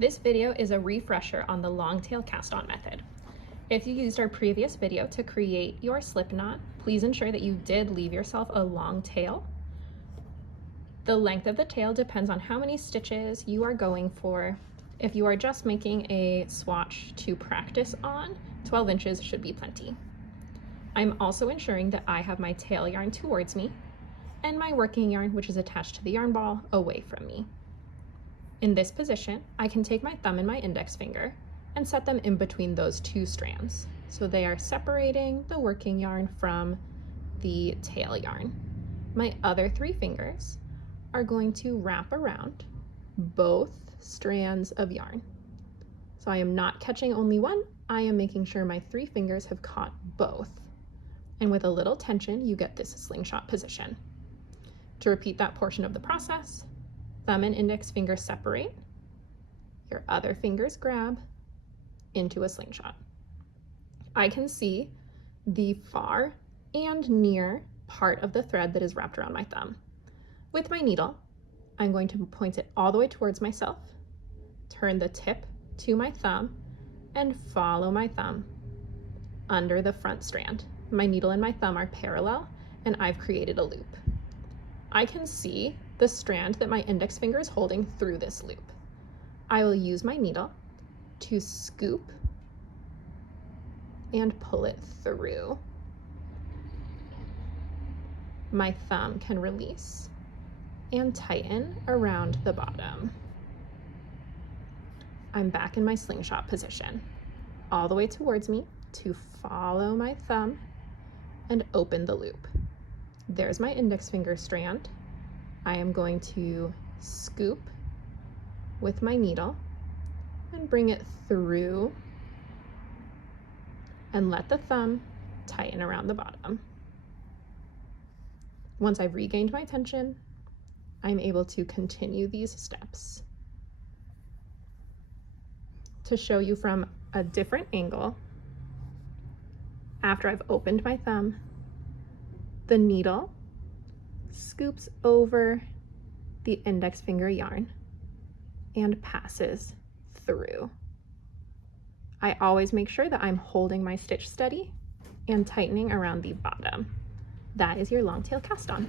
This video is a refresher on the long tail cast on method. If you used our previous video to create your slip knot, please ensure that you did leave yourself a long tail. The length of the tail depends on how many stitches you are going for. If you are just making a swatch to practice on, 12 inches should be plenty. I'm also ensuring that I have my tail yarn towards me and my working yarn, which is attached to the yarn ball, away from me. In this position, I can take my thumb and my index finger and set them in between those two strands. So they are separating the working yarn from the tail yarn. My other three fingers are going to wrap around both strands of yarn. So I am not catching only one, I am making sure my three fingers have caught both. And with a little tension, you get this slingshot position. To repeat that portion of the process, thumb and index fingers separate, your other fingers grab into a slingshot. I can see the far and near part of the thread that is wrapped around my thumb. With my needle, I'm going to point it all the way towards myself, turn the tip to my thumb, and follow my thumb under the front strand. My needle and my thumb are parallel, and I've created a loop. I can see the strand that my index finger is holding through this loop. I will use my needle to scoop and pull it through. My thumb can release and tighten around the bottom. I'm back in my slingshot position, all the way towards me to follow my thumb and open the loop. There's my index finger strand. I am going to scoop with my needle and bring it through and let the thumb tighten around the bottom. Once I've regained my tension, I'm able to continue these steps. To show you from a different angle, after I've opened my thumb, the needle scoops over the index finger yarn and passes through. I always make sure that I'm holding my stitch steady and tightening around the bottom. That is your long tail cast on.